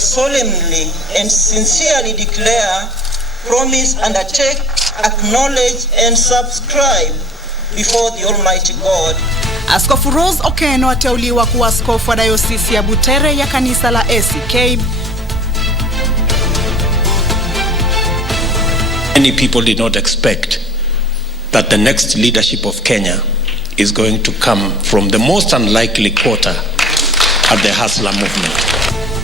solemnly and sincerely declare, promise, undertake, acknowledge and subscribe before the Almighty God. Askofu Rose Okeno ateuliwa kuwa askofu wa dayosisi ya Butere ya kanisa la ACK. Many people did not expect that the next leadership of Kenya is going to come from the most unlikely quarter at the Hustler movement.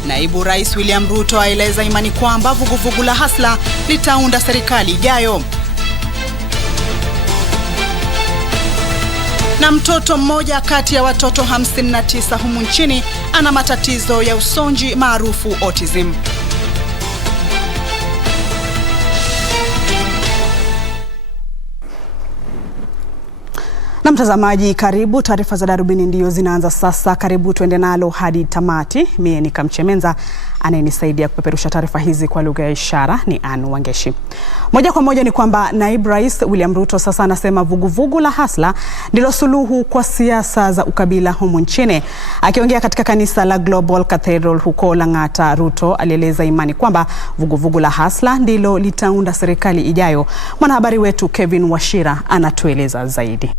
Naibu Rais William Ruto aeleza imani kwamba vuguvugu la Hustler litaunda serikali ijayo. Na mtoto mmoja kati ya watoto 59 humu nchini ana matatizo ya usonji maarufu autism. Na mtazamaji, karibu. Taarifa za Darubini ndio zinaanza sasa. Karibu tuende nalo hadi tamati. Mimi ni Kamche Menza, anayenisaidia kupeperusha taarifa hizi kwa lugha ya ishara ni Wangeshi. Moja kwa moja ni kwamba Naibu Rais William Ruto sasa anasema vuguvugu la Hustler ndilo suluhu kwa siasa za ukabila humu nchini. Akiongea katika kanisa la Global Cathedral huko Lang'ata, Ruto alieleza imani kwamba vuguvugu la Hustler ndilo litaunda serikali ijayo. Mwanahabari wetu Kevin Washira anatueleza zaidi.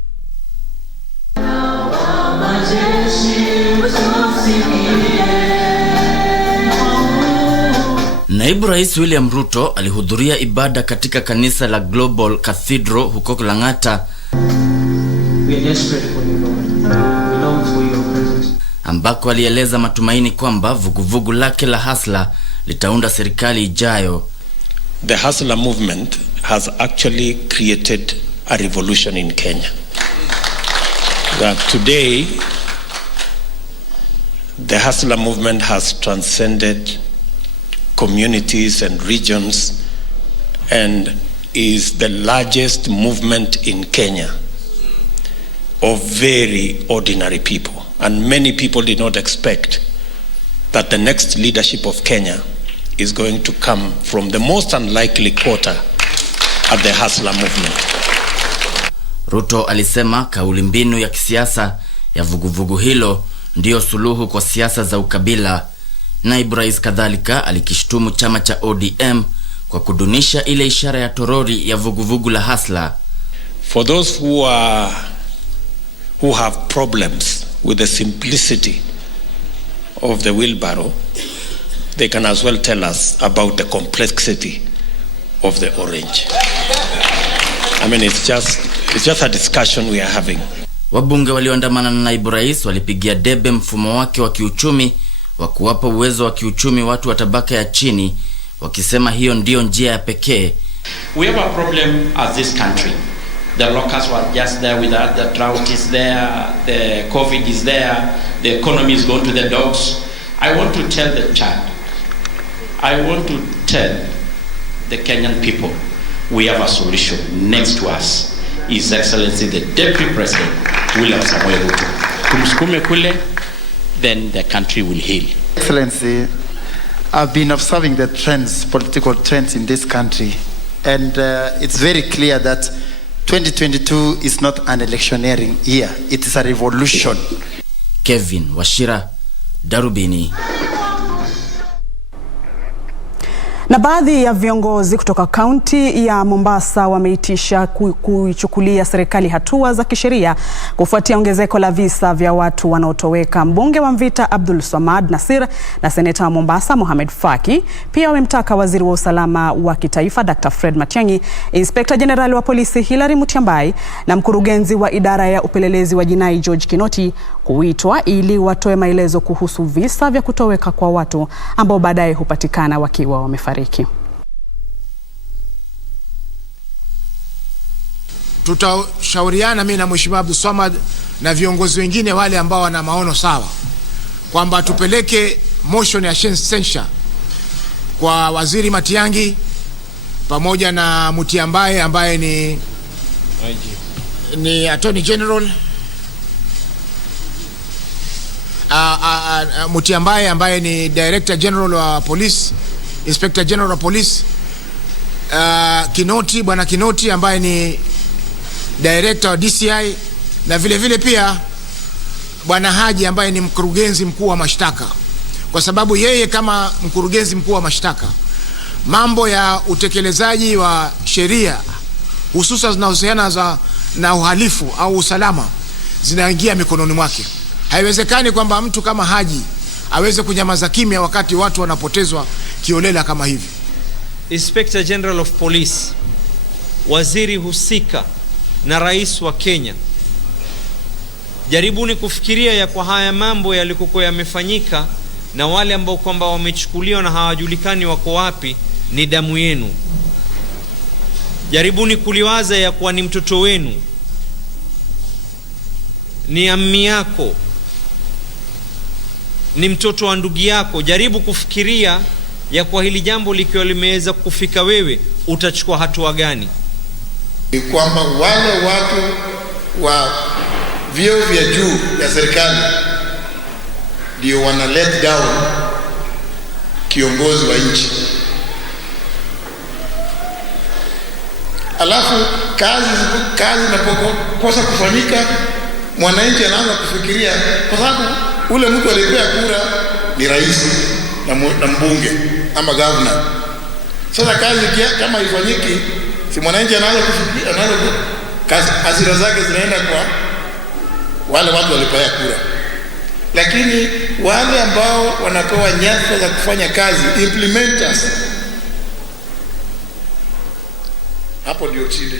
Naibu Rais William Ruto alihudhuria ibada katika kanisa la Global Cathedral huko Lang'ata, ambako alieleza matumaini kwamba vuguvugu lake la Hustler litaunda serikali ijayo. The Hustler movement has actually created a revolution in Kenya. That today the Hustler movement has transcended communities and regions and is the largest movement in Kenya of very ordinary people. And many people did not expect that the next leadership of Kenya is going to come from the most unlikely quarter at the Hustler movement. Ruto alisema kauli mbinu ya kisiasa ya vuguvugu hilo ndio suluhu kwa siasa za ukabila. Naibu Rais kadhalika alikishtumu chama cha ODM kwa kudunisha ile ishara ya torori ya vuguvugu la Hustler. For those who have problems with the simplicity of the wheelbarrow, they can as well tell us about the complexity of the orange. I mean, it's just a discussion we are having. Wabunge walioandamana na Naibu Rais walipigia debe mfumo wake wa kiuchumi wa kuwapa uwezo wa kiuchumi watu wa tabaka ya chini, wakisema hiyo ndio njia ya pekee. We have a problem as this country. The locusts were just there with us, the drought is there, the COVID is there, the economy is going to the dogs. I want to tell the child, I want to tell the Kenyan people, we have a solution. Next to us His Excellency the Deputy President William Samoei Ruto. Kumsukume kule, then the country will heal. Excellency, I've been observing the trends, political trends in this country, and it's very clear that 2022 is not an electioneering year. It is a revolution. Kevin Washira, Darubini. Na baadhi ya viongozi kutoka kaunti ya Mombasa wameitisha kuichukulia serikali hatua za kisheria kufuatia ongezeko la visa vya watu wanaotoweka. Mbunge wa Mvita Abdul Swamad Nasir na seneta wa Mombasa Mohamed Faki pia wamemtaka waziri wa usalama wa kitaifa Dr. Fred Matiang'i, Inspector General wa polisi Hilary Mutyambai na mkurugenzi wa idara ya upelelezi wa jinai George Kinoti kuitwa ili watoe maelezo kuhusu visa vya kutoweka kwa watu ambao baadaye hupatikana wakiwa wamefariki. Tutashauriana mimi na Mheshimiwa Abdul Swamad na viongozi wengine wale ambao wana maono sawa kwamba tupeleke motion ya censure kwa waziri Matiang'i pamoja na Mutyambai ambaye ni Attorney General, Mutyambai ambaye ni Director General wa Police, Inspector General wa Police, Kinoti, bwana Kinoti ambaye ni Director wa DCI, na vile vile pia bwana Haji ambaye ni mkurugenzi mkuu wa mashtaka. kwa sababu yeye kama mkurugenzi mkuu wa mashtaka, mambo ya utekelezaji wa sheria hususan zinazohusiana na uhalifu au usalama zinaingia mikononi mwake. Haiwezekani kwamba mtu kama Haji aweze kunyamaza kimya wakati watu wanapotezwa kiolela kama hivi. Inspector General of Police, waziri husika na rais wa Kenya, jaribuni kufikiria ya kwa haya mambo yalikokuwa yamefanyika na wale ambao kwamba wamechukuliwa na hawajulikani wako wapi ni damu yenu. Jaribuni kuliwaza ya kwa ni mtoto wenu, ni ammi yako, ni mtoto wa ndugu yako. Jaribu kufikiria ya kwa hili jambo likiwa limeweza kufika wewe, utachukua hatua gani? Ni kwamba wale watu wa vyeo vya juu ya serikali ndio wana let down kiongozi wa nchi. Alafu kazi inapokosa kufanyika, mwananchi anaanza kufikiria, kwa sababu ule mtu aliyepea kura ni rais na mbunge ama governor. Sasa kazi kama ifanyiki, si mwananchi anaanza kufikiria, hasira zake zinaenda kwa wale watu walipea kura. Lakini wale ambao wanapewa nyadhifa za kufanya kazi, implementers, hapo ndio shida.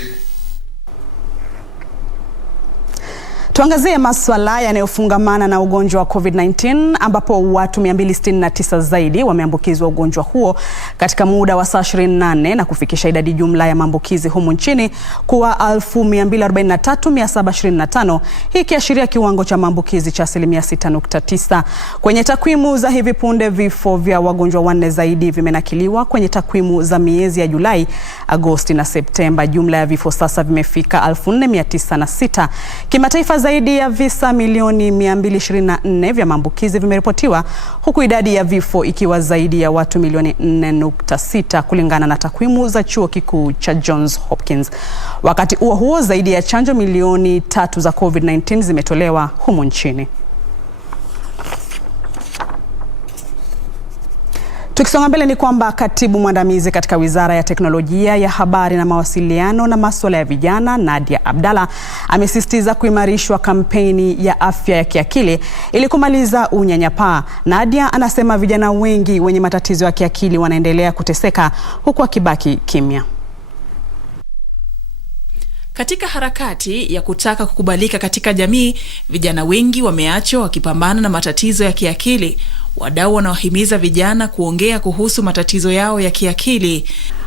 Tuangazie masuala yanayofungamana na ugonjwa wa COVID-19 ambapo watu 269 zaidi wameambukizwa ugonjwa huo katika muda wa saa 24 na kufikisha idadi jumla ya maambukizi humu nchini kuwa 243,725, hii kiashiria kiwango cha maambukizi cha 6.9. Kwenye takwimu za hivi punde, vifo vya wagonjwa 4 zaidi vimenakiliwa kwenye takwimu za miezi ya Julai, Agosti na Septemba. Jumla ya vifo sasa vimefika 4,906. Kimataifa, zaidi ya visa milioni 224 vya maambukizi vimeripotiwa, huku idadi ya vifo ikiwa zaidi ya watu milioni 4.6 kulingana na takwimu za chuo kikuu cha Johns Hopkins. Wakati huo huo, zaidi ya chanjo milioni 3 za COVID-19 zimetolewa humu nchini. Tukisonga mbele ni kwamba katibu mwandamizi katika Wizara ya Teknolojia ya Habari na Mawasiliano na masuala ya vijana, Nadia Abdalla, amesisitiza kuimarishwa kampeni ya afya ya kiakili ili kumaliza unyanyapaa. Nadia anasema vijana wengi wenye matatizo ya kiakili wanaendelea kuteseka huku akibaki kimya. Katika harakati ya kutaka kukubalika katika jamii, vijana wengi wameachwa wakipambana na matatizo ya kiakili. Wadau wanawahimiza vijana kuongea kuhusu matatizo yao ya kiakili.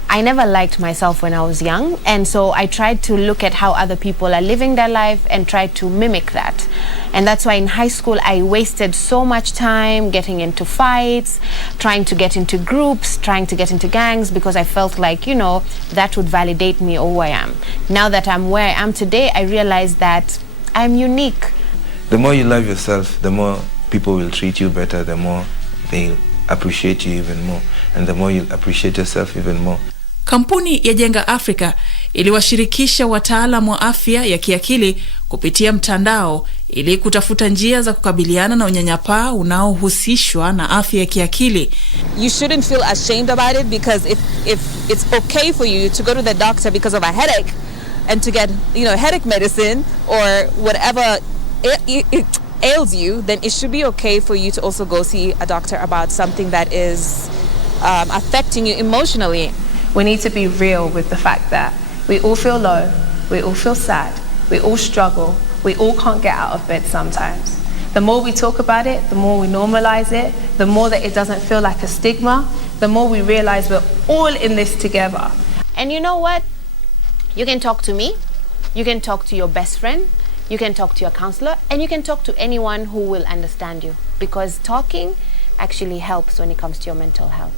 I never liked myself when I was young, and so I tried to look at how other people are living their life and tried to mimic that. And that's why in high school I wasted so much time getting into fights, trying to get into groups, trying to get into gangs, because I felt like, you know, that would validate me or who I am. Now that I'm where I am today, I realize that I'm unique. The more you love yourself, the more people will treat you better, the more they'll appreciate you even more, and the more you'll appreciate yourself even more. Kampuni ya Jenga Africa iliwashirikisha wataalamu wa afya ya kiakili kupitia mtandao ili kutafuta njia za kukabiliana na unyanyapaa unaohusishwa na afya ya kiakili. You shouldn't feel ashamed about it, because if it's okay for you to go to the doctor because of a headache and to get, you know, headache medicine or whatever it ails you, then it should be okay for you to also go see a doctor about something that is affecting you emotionally. We need to be real with the fact that we all feel low, we all feel sad, we all struggle, we all can't get out of bed sometimes. The more we talk about it, the more we normalize it, the more that it doesn't feel like a stigma, the more we realize we're all in this together. And you know what? You can talk to me, you can talk to your best friend, you can talk to your counselor, and you can talk to anyone who will understand you, because talking actually helps when it comes to your mental health.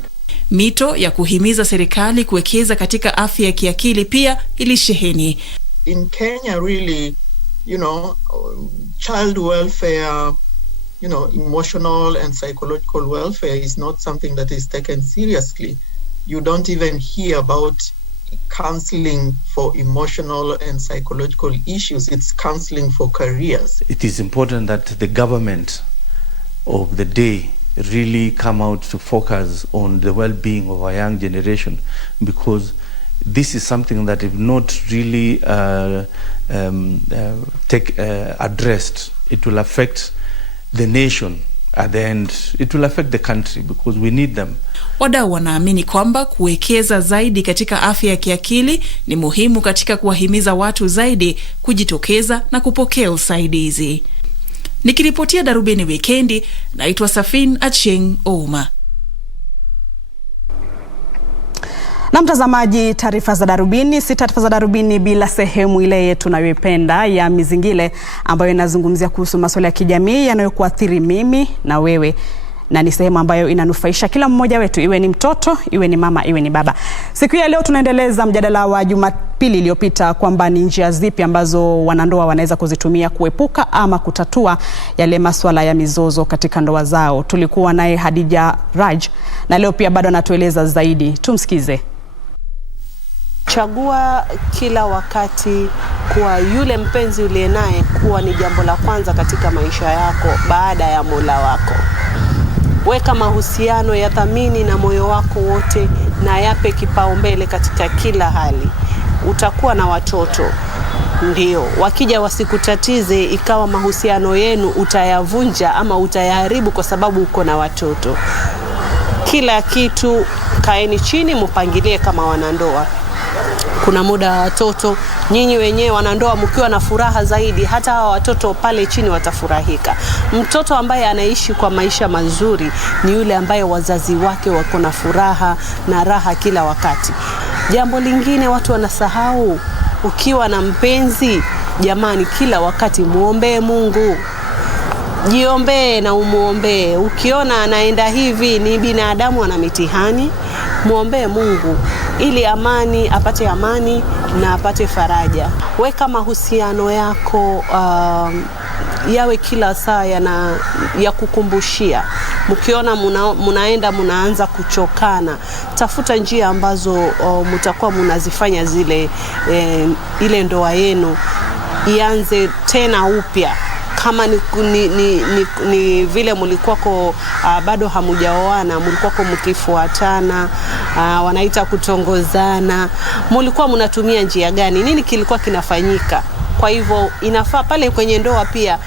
Mito ya kuhimiza serikali kuwekeza katika afya ya kiakili pia ilisheheni. In Kenya, really, you know, child welfare, you know, emotional and psychological welfare is not something that is taken seriously. You don't even hear about counseling for emotional and psychological issues. It's counseling for careers. It is important that the government of the day really come out to focus on the well-being of our young generation, because this is something that if not really addressed, it will affect the nation. At the end, it will affect the country because we need them. Wadau wanaamini kwamba kuwekeza zaidi katika afya ya kiakili ni muhimu katika kuwahimiza watu zaidi kujitokeza na kupokea usaidizi. Nikiripotia Darubini Wikendi, naitwa Safin Acheng Ouma. Na mtazamaji, taarifa za Darubini, si taarifa za Darubini bila sehemu ile yetu tunayoipenda ya Mizingile, ambayo inazungumzia kuhusu masuala ya kijamii yanayokuathiri mimi na wewe, na ni sehemu ambayo inanufaisha kila mmoja wetu, iwe ni mtoto, iwe ni mama, iwe ni baba. Siku ya leo tunaendeleza mjadala wa Jumapili iliyopita kwamba ni njia zipi ambazo wanandoa wanaweza kuzitumia kuepuka ama kutatua yale masuala ya mizozo katika ndoa zao. Tulikuwa naye Hadija Raj na leo pia bado anatueleza zaidi. Tumsikize. Chagua kila wakati kuwa yule mpenzi uliye naye kuwa ni jambo la kwanza katika maisha yako baada ya Mola wako. Weka mahusiano ya thamini na moyo wako wote na yape kipaumbele katika kila hali. Utakuwa na watoto, ndio wakija wasikutatize ikawa mahusiano yenu utayavunja ama utayaharibu kwa sababu uko na watoto. Kila kitu kaeni chini mpangilie kama wanandoa. Kuna muda wa watoto, nyinyi wenyewe wanandoa mkiwa na furaha zaidi, hata hawa watoto pale chini watafurahika. Mtoto ambaye anaishi kwa maisha mazuri ni yule ambaye wazazi wake wako na furaha na raha kila wakati. Jambo lingine watu wanasahau, ukiwa na mpenzi, jamani, kila wakati muombe Mungu. Jiombe na umuombe. Ukiona anaenda hivi, ni binadamu ana mitihani, muombe Mungu ili apate amani na apate faraja. Weka mahusiano yako yawe kila saa ya kukumbushia. Mkiona mnaanza kuchokana, tafuta njia ambazo mtakuwa mnazifanya ile ndoa yenu ianze tena upya. Kama ni vile mlikuwako bado hamujaoana, mlikuwako mkifuatana, wanaita kutongozana, mlikuwa mnatumia njia gani? Nini kilikuwa kinafanyika? Kwa hivyo inafaa pale kwenye ndoa pia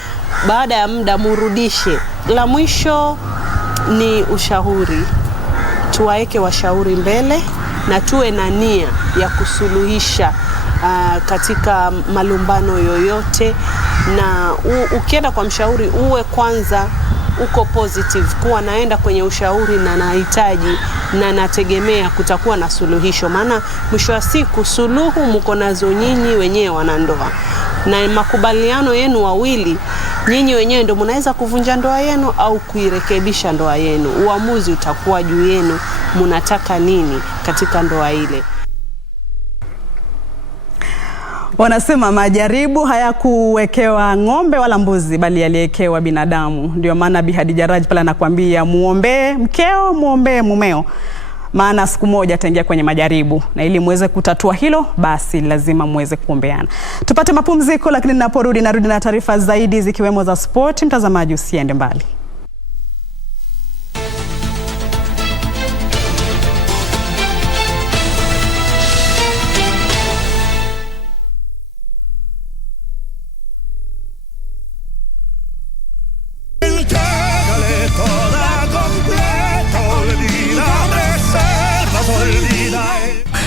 baada ya muda murudishe. La mwisho ni ushauri. Tuwaeke washauri mbele na tuwe na nia ya kusuluhisha katika malumbano yoyote, na ukienda kwa mshauri uwe kwanza uko positive, kuwa naenda kwenye ushauri na nahitaji na nategemea kutakuwa na suluhisho, maana mwisho wa siku suluhu mko nazo nyinyi wenyewe wanandoa, na makubaliano yenu wawili nyinyi wenyewe ndio mnaweza kuvunja ndoa yenu au kuirekebisha ndoa yenu. Uamuzi utakuwa juu yenu, mnataka nini katika ndoa ile. Wanasema majaribu hayakuwekewa ng'ombe wala mbuzi, bali yaliwekewa binadamu. Ndio maana Bi Hadija Raj pala anakuambia muombe mkeo, muombe mumeo, maana siku moja ataingia kwenye majaribu, na ili muweze kutatua hilo basi lazima muweze kuombeana. Tupate mapumziko, lakini ninaporudi narudi na taarifa zaidi zikiwemo za sport. Mtazamaji usiende mbali.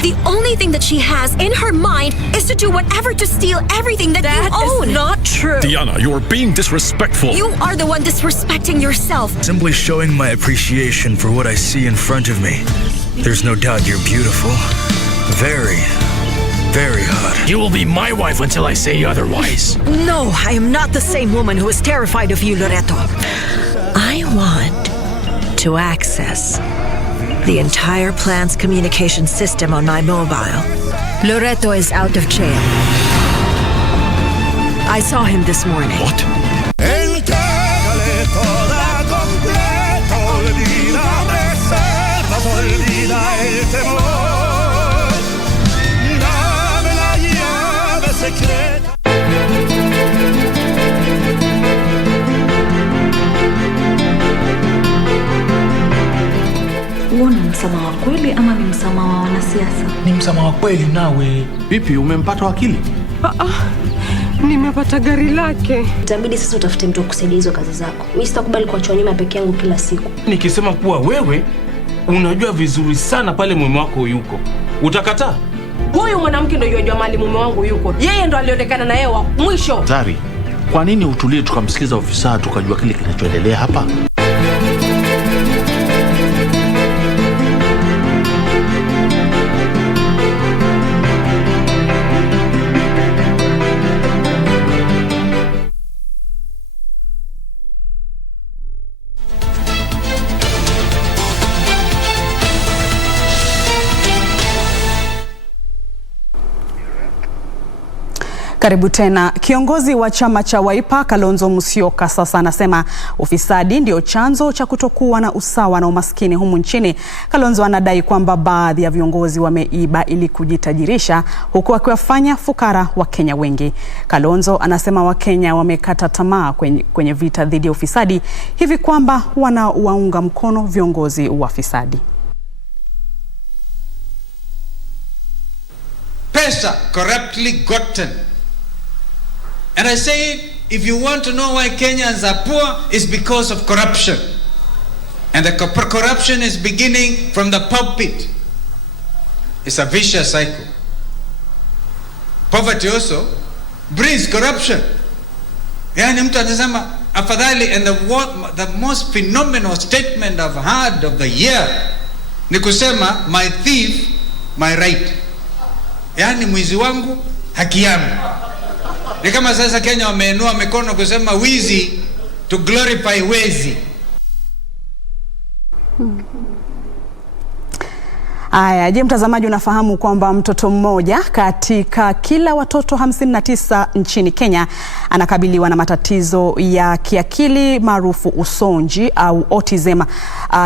The only thing that she has in her mind is to do whatever to steal everything that you own. That is not true. Diana, you are being disrespectful. You are the one disrespecting yourself. Simply showing my appreciation for what I see in front of me. There's no doubt you're beautiful. Very, very hot. You will be my wife until I say otherwise. No, I am not the same woman who is terrified of you, Loreto. I want to access the entire plant's communication system on my mobile. Loreto is out of jail. I saw him this morning. What? msamaha wa kweli ama ni msamaha wa wanasiasa? Ni msamaha wa kweli. Nawe vipi, umempata wakili? Nimepata gari lake. Itabidi sasa utafute mtu kusaidia hizo kazi zako. Mimi sitakubali kuachwa nyuma peke yangu kila siku. Nikisema kuwa wewe unajua vizuri sana pale mume wako yuko, utakataa? Huyu mwanamke ndio yajua mali mume wangu yuko. Yeye ndo alionekana na yeye wa mwisho. Zari, kwa nini utulie tukamsikiza ofisa tukajua kile kinachoendelea hapa? Karibu tena. Kiongozi wa chama cha Wiper Kalonzo Musyoka sasa anasema ufisadi ndio chanzo cha kutokuwa na usawa na umaskini humu nchini. Kalonzo anadai kwamba baadhi ya viongozi wameiba ili kujitajirisha huku akiwafanya fukara wa Kenya wengi. Kalonzo anasema Wakenya wamekata tamaa kwenye vita dhidi ya ufisadi hivi kwamba wanawaunga mkono viongozi wafisadi. Pesa corruptly gotten. And I say, if you want to know why Kenyans are poor, it's because of corruption. And the corruption is beginning from the pulpit. It's a vicious cycle. Poverty also breeds corruption. Yani mtu anasema afadhali, and the most phenomenal statement I've heard of the year ni kusema my thief, my right. Yani mwizi wangu, haki yangu. Ni kama sasa Kenya wameinua mikono kusema wizi to glorify wezi. Aya, je, mtazamaji unafahamu kwamba mtoto mmoja katika kila watoto 59 nchini Kenya anakabiliwa na matatizo ya kiakili maarufu usonji au autism.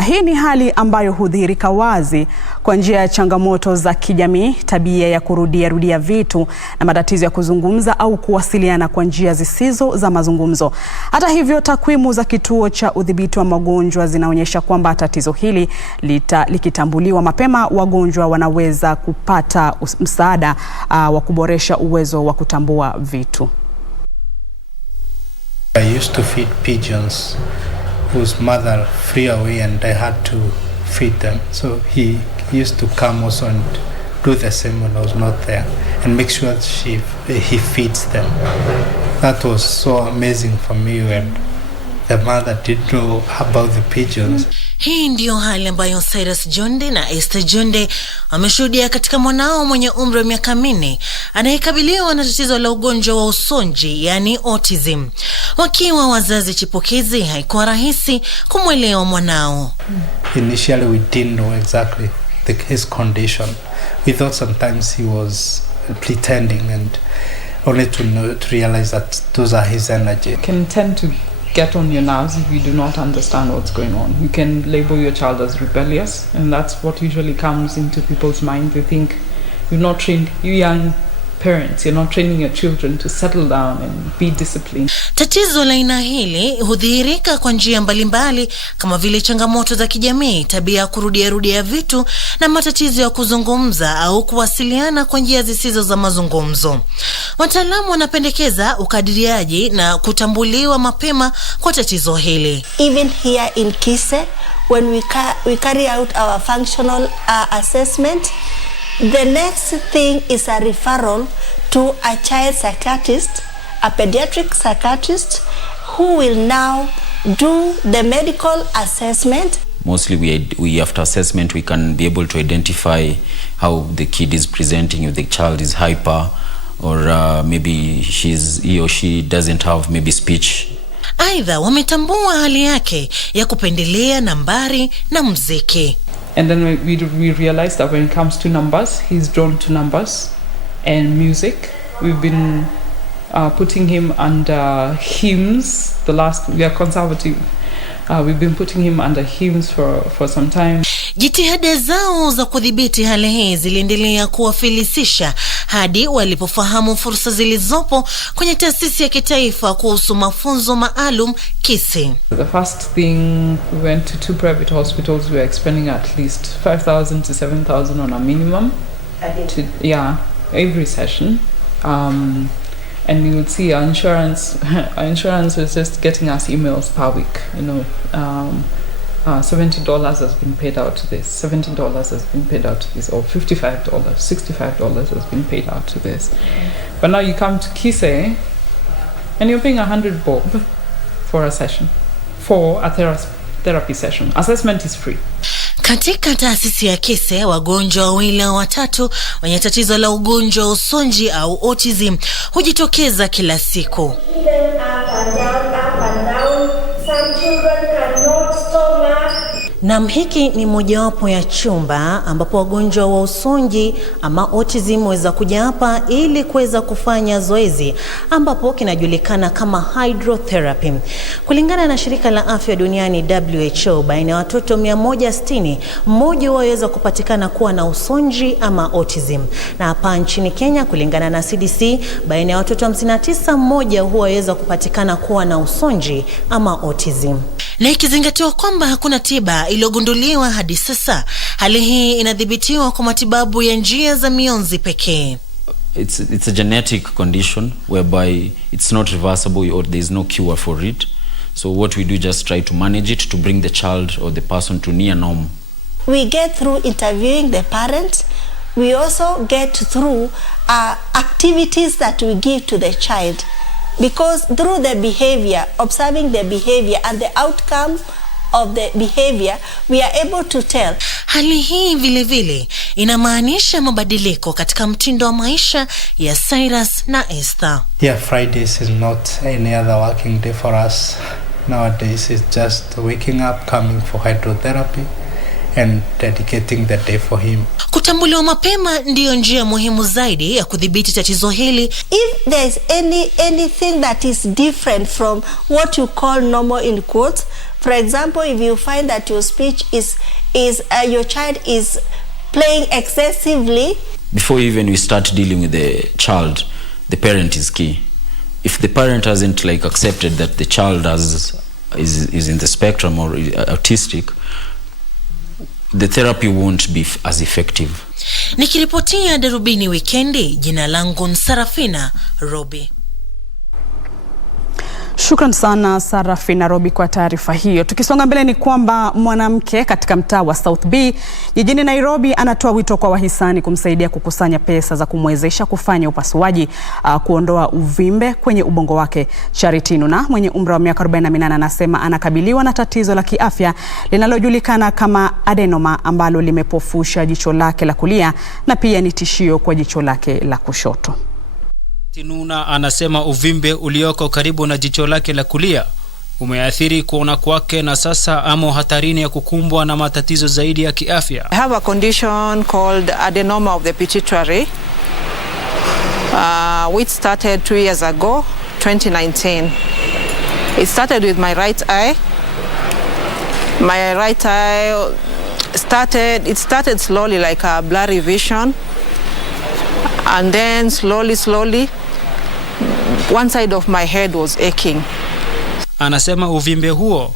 Hii ni hali ambayo hudhihirika wazi kwa njia ya changamoto za kijamii, tabia ya kurudia vitu na matatizo ya kuzungumza au kuwasiliana kwa njia zisizo za mazungumzo. Hata hivyo, takwimu za kituo cha udhibiti wa magonjwa zinaonyesha kwamba tatizo hili likitambuliwa mapema, wagonjwa wanaweza kupata msaada wa kuboresha uwezo wa kutambua vitu. I used to feed pigeons whose mother flew away and I had to feed them. So he used to come also and do the same when I was not there and make sure that he feeds them. That was so amazing for me when the mother didn't know about the pigeons. Hii ndio hali ambayo Cyrus Jonde na Esther Jonde wameshuhudia katika mwanao mwenye umri wa miaka 4 anayekabiliwa na tatizo la ugonjwa wa usonji, yani autism. Wakiwa wazazi chipukizi, haikuwa rahisi kumwelewa mwanao. Initially we didn't know exactly his condition. We thought sometimes he was pretending and only to realize that those are his energy. Can tend to get on your nerves if you do not understand what's going on. You can label your child as rebellious, and that's what usually comes into people's mind. They think you're not trained, you young parents, you're not training your children to settle down and be disciplined. Tatizo la aina hili hudhihirika kwa njia mbalimbali kama vile changamoto za kijamii, tabia ya kurudia vitu na matatizo ya kuzungumza au kuwasiliana kwa njia zisizo za mazungumzo. Wataalamu wanapendekeza ukadiriaji na kutambuliwa mapema kwa tatizo hili. Even here in Kise, when we carry out our functional assessment, the next thing is a referral to a child psychiatrist, a pediatric psychiatrist, who will now do the medical assessment. Mostly we after assessment we can be able to identify how the kid is presenting, if the child is hyper or maybe he or she doesn't have maybe speech. Aidha wametambua hali yake ya kupendelea nambari na muziki. And then we realized that when it comes to numbers, he's drawn to numbers and music. We've been putting him under hymns. We are conservative. We've been putting him under hymns for some time. Jitihada zao za kudhibiti hali hii ziliendelea kuwafilisisha hadi walipofahamu fursa zilizopo kwenye taasisi ya kitaifa kuhusu mafunzo maalum KBC. The first thing, we went to 2 private hospitals. We were expending at least 5,000 to 7,000 on a minimum. Every session. And you would see our insurance was just getting us emails per week, $70 has been paid out to this, $70 has been paid out to this, or $55, $65 has been paid out to this. But now you come to KBC and you're paying 100 bob for a session, for a therapy session. Assessment is free. Katika taasisi ya KBC, wagonjwa wawili au watatu wenye tatizo la ugonjwa wa usonji au autism hujitokeza kila siku. Na hiki ni mojawapo ya chumba ambapo wagonjwa wa usonji ama autism waweza kuja hapa ili kuweza kufanya zoezi ambapo kinajulikana kama hydrotherapy. Kulingana na shirika la afya duniani WHO, baina ya watoto 160 mmoja waweza kupatikana kuwa na usonji ama autism. Na hapa nchini Kenya, kulingana na CDC, baina ya watoto 59 mmoja huweza kupatikana kuwa na usonji ama autism. Na ikizingatiwa kwamba hakuna tiba iliyogunduliwa hadi sasa, hali hii inadhibitiwa kwa matibabu ya njia za mionzi pekee. It's a genetic condition whereby it's not reversible or there is no cure for it. So what we do, just try to manage it to bring the child or the person to near normal. We get through interviewing the parents. We also get through activities that we give to the child. Because through the behavior, observing the behavior and the outcome of the behavior, we are able to tell. Hali hii vile vile inamaanisha mabadiliko katika mtindo wa maisha ya Cyrus na Esther. Fridays is not any other working day for us. Nowadays it's just waking up, coming for hydrotherapy and dedicating the day for him. Kutambuliwa mapema ndiyo njia muhimu zaidi ya kudhibiti tatizo hili. If there is anything that is different from what you call normal in quotes, for example, if you find that your speech your child is playing excessively. Before even we start dealing with the child, the parent is key. If the parent hasn't accepted that the child is in the spectrum or autistic, the therapy won't be as effective. Nikiripotia Darubini Wikendi, jina langu ni Sarafina Robi. Shukran sana Sarafina Robi kwa taarifa hiyo. Tukisonga mbele ni kwamba mwanamke katika mtaa wa South B jijini Nairobi anatoa wito kwa wahisani kumsaidia kukusanya pesa za kumwezesha kufanya upasuaji kuondoa uvimbe kwenye ubongo wake. Charity Nuna mwenye umri wa miaka 48 anasema anakabiliwa na tatizo la kiafya linalojulikana kama adenoma ambalo limepofusha jicho lake la kulia na pia ni tishio kwa jicho lake la kushoto. Nuna anasema uvimbe ulioko karibu na jicho lake la kulia umeathiri kuona kwake na sasa amo hatarini ya kukumbwa na matatizo zaidi ya kiafya. I have a condition called adenoma of the pituitary, which started 2 years ago, 2019. It started with my right eye. My right eye started slowly like a blurry vision, and then slowly one side of my head was aching. Anasema uvimbe huo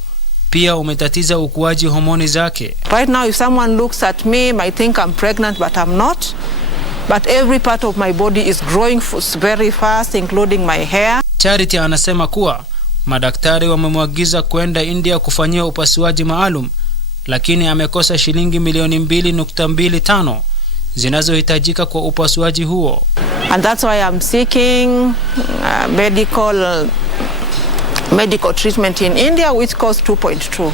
pia umetatiza ukuaji homoni zake. Right now if someone looks at me might think I'm pregnant, but I'm not. But every part of my body is growing very fast, including my hair. Charity anasema kuwa madaktari wamemwagiza kwenda India kufanyia upasuaji maalum, lakini amekosa shilingi milioni 2.25 zinazohitajika kwa upasuaji huo. And that's why I'm seeking medical treatment in India, which costs 2.2.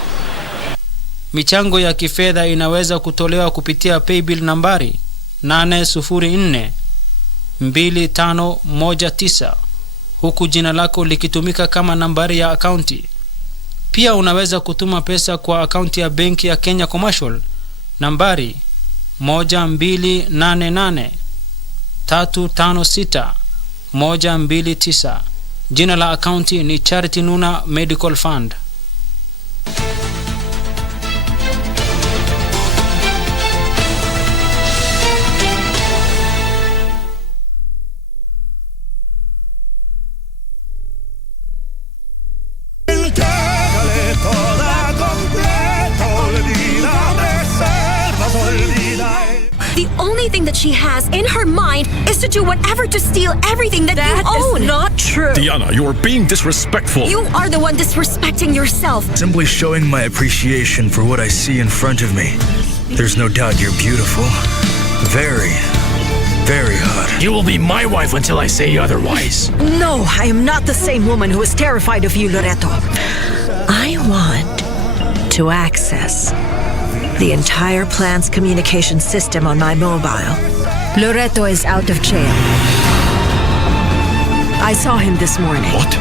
Michango ya kifedha inaweza kutolewa kupitia paybill nambari 804-2519 huku jina lako likitumika kama nambari ya akaunti. Pia unaweza kutuma pesa kwa akaunti ya benki ya Kenya Commercial nambari 1288-356-129. Jina la akaunti ni Charity Nuna Medical Fund. The only thing that she has in her mind is to do whatever to steal everything that you own. That is not true. Diana, you are being disrespectful. You are the one disrespecting yourself. Simply showing my appreciation for what I see in front of me. There's no doubt you're beautiful. Very, very hot. You will be my wife until I say otherwise. No, I am not the same woman who is terrified of you, Loreto. I want to access the entire plant's communication system on my mobile. Loreto is out of jail. I saw him this morning. What?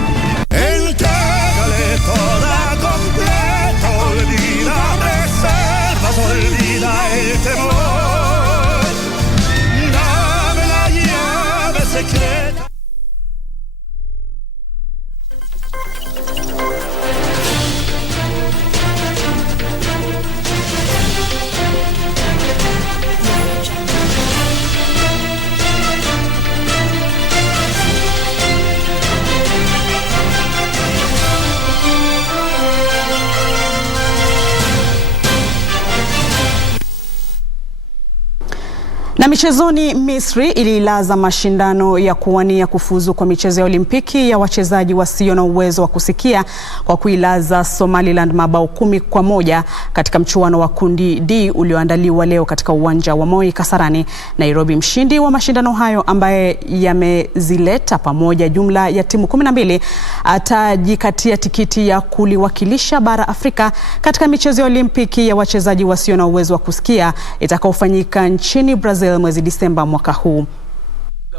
Na michezoni, Misri ililaza mashindano ya kuwania kufuzu kwa michezo ya Olimpiki ya wachezaji wasio na uwezo wa kusikia kwa kuilaza Somaliland mabao 10-1 katika mchuano wa kundi D ulioandaliwa leo katika uwanja wa Moi Kasarani, Nairobi. Mshindi wa mashindano hayo ambaye yamezileta pamoja jumla ya timu 12 atajikatia tikiti ya kuliwakilisha bara Afrika katika michezo ya Olimpiki ya wachezaji wasio na uwezo wa kusikia itakaofanyika nchini Brazil mwezi Disemba mwaka huu.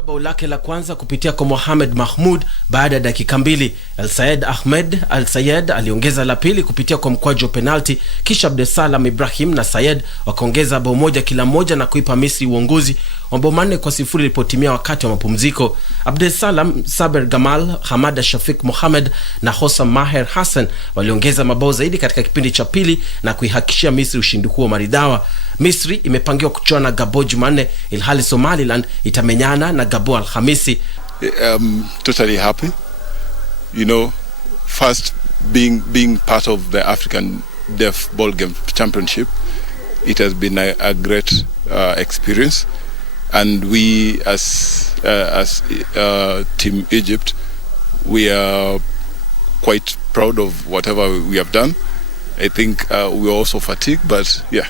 Bao lake la kwanza kupitia kwa Mohamed Mahmoud baada ya dakika 2. El Sayed Ahmed Al Sayed aliongeza la pili kupitia kwa mkwaju wa penalti, kisha Abdesalam Ibrahim na Sayed wakaongeza bao moja kila moja na kuipa Misri uongozi wa bao 4-0 ilipotimia wakati wa mapumziko. Abdesalam, Saber Gamal, Hamada Shafiq Mohamed na Hossam Maher Hassan waliongeza mabao zaidi katika kipindi cha pili na kuihakikishia Misri ushindi huo maridhawa. Misri imepangiwa kuchuana na Gabon Jumanne, ilhali Somaliland itamenyana na Gabon Alhamisi. Totally happy. You know, first being part of the African Deaf Ball Game Championship, it has been a great experience, and we as Team Egypt, we are quite proud of whatever we have done. I think we are also fatigued, but yeah,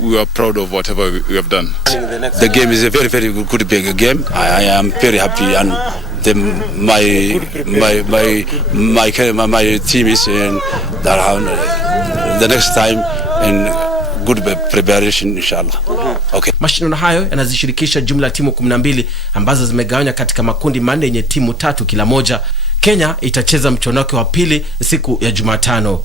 we are proud of whatever we have done. The game is a very, very good big game. I am very happy, and my team is in the next time in good preparation, inshallah. Okay. Mashindano hayo yanazishirikisha jumla timu 12 ambazo zimegawanywa katika makundi manne yenye timu 3 kila moja. Kenya itacheza mchuano wake wa pili siku ya Jumatano.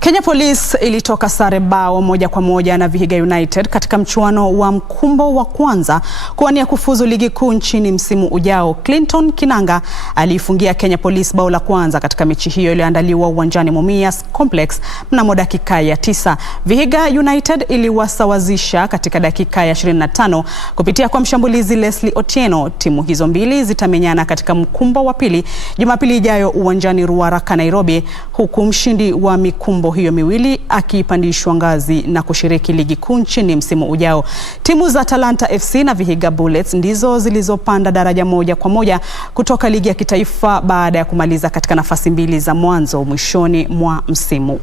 Kenya Police ilitoka sare bao 1-1 na Vihiga United katika mchuano wa mkumbo wa kwanza kuwania kufuzu ligi kuu nchini msimu ujao. Clinton Kinanga aliifungia Kenya Police bao la kwanza katika mechi hiyo iliyoandaliwa uwanjani Mumias Complex mnamo dakika ya 9. Vihiga United iliwasawazisha katika dakika ya 25 kupitia kwa mshambulizi Leslie Otieno. Timu hizo mbili zitamenyana katika mkumbo wa pili Jumapili ijayo uwanjani Ruaraka, Nairobi, huku mshindi wa mikumbo hiyo miwili akipandishwa ngazi na kushiriki ligi kuu nchini msimu ujao. Timu za Talanta FC na Vihiga Bullets ndizo zilizopanda daraja 1-1 kutoka ligi ya kitaifa baada ya kumaliza katika nafasi 2 za mwanzo mwishoni mwa msimu.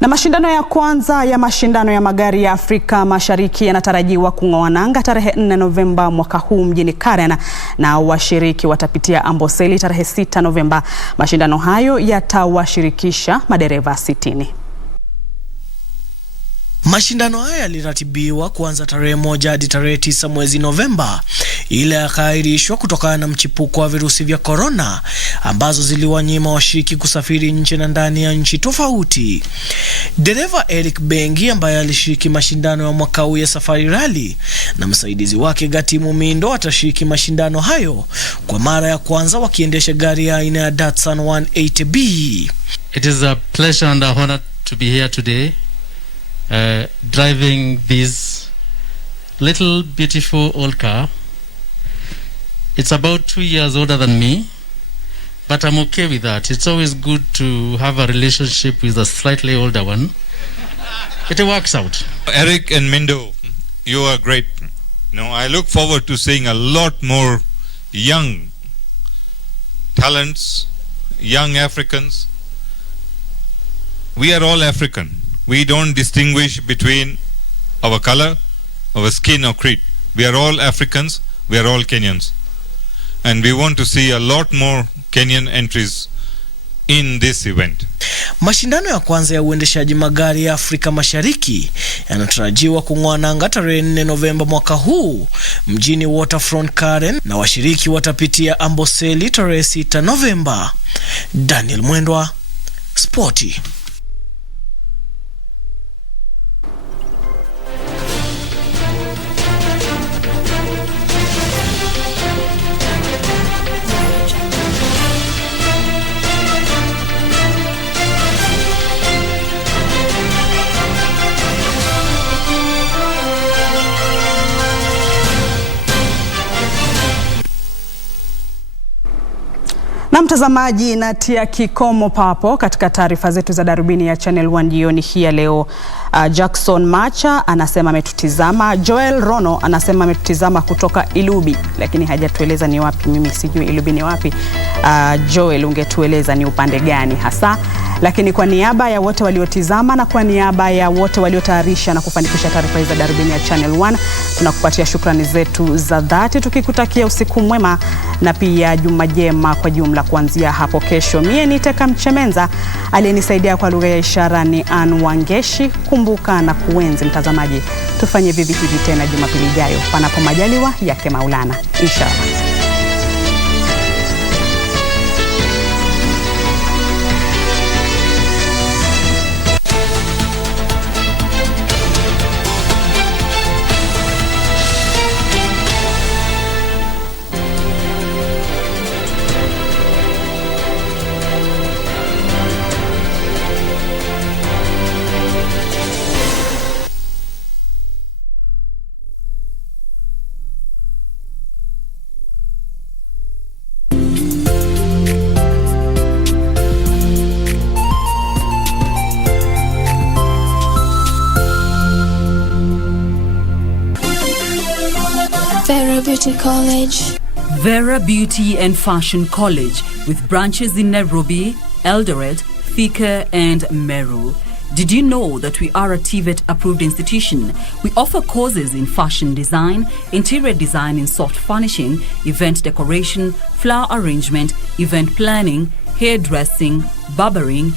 Na mashindano ya kwanza ya mashindano ya magari ya Afrika Mashariki yanatarajiwa kung'oa nanga tarehe 4 Novemba mwaka huu mjini Karen, na washiriki watapitia Amboseli tarehe 6 Novemba. Mashindano hayo yatawashirikisha madereva 60. Mashindano haya yaliratibiwa kuanza tarehe 1 hadi tarehe 9 mwezi Novemba, ila yakaahirishwa kutokana na mchipuko wa virusi vya corona ambazo ziliwanyima washiriki kusafiri nje na ndani ya nchi tofauti. Dereva Eric Bengi ambaye alishiriki mashindano ya mwaka huu ya Safari Rally na msaidizi wake Gatimu Mindo atashiriki mashindano hayo kwa mara ya kwanza wakiendesha gari ya aina ya Datsun 180B. It is a pleasure and a honor to be here today. Driving this little beautiful old car It's about 2 years older than me, but I'm okay with that. It's always good to have a relationship with a slightly older one. It works out. Eric and Mindo, you are great. I look forward to seeing a lot more young talents, young Africans. We are all African. We don't distinguish between our color, our skin or creed. We are all Africans. We are all Kenyans. And we want to see a lot more Kenyan entries in this event. Mashindano ya kwanza ya uendeshaji magari ya Afrika Mashariki yanatarajiwa kung'oa nanga tarehe 4 Novemba mwaka huu mjini Waterfront Karen, na washiriki watapitia Amboseli tarehe 6 Novemba. Daniel Mwendwa, Sporti. Na mtazamaji, natia kikomo papo katika taarifa zetu za Darubini ya Channel 1 jioni hii ya leo. Jackson Macha anasema ametutizama. Joel Rono anasema ametutizama kutoka Ilubi, lakini hajatueleza ni wapi. Mimi sijui Ilubi ni wapi. Joel, ungetueleza ni upande gani hasa? Lakini kwa niaba ya wote waliotizama na kwa niaba ya wote waliotayarisha na kufanikisha taarifa za Darubini ya Channel 1, tunakupatia shukrani zetu za dhati, tukikutakia usiku mwema na pia juma jema kwa jumla kuanzia hapo kesho. Mie ni Kamche Menza, aliyenisaidia kwa lugha ya ishara ni Ann Wangeshi. Kumbuka na kuenzi mtazamaji, tufanye vivi hivi tena Jumapili ijayo panapo majaliwa yake Maulana, inshallah. Vera Beauty College. Vera Beauty and Fashion College, with branches in Nairobi, Eldoret, Thika and Meru. Did you know that we are a TVET approved institution? We offer courses in fashion design, interior design in soft furnishing, event decoration, flower arrangement, event planning, hairdressing, barbering,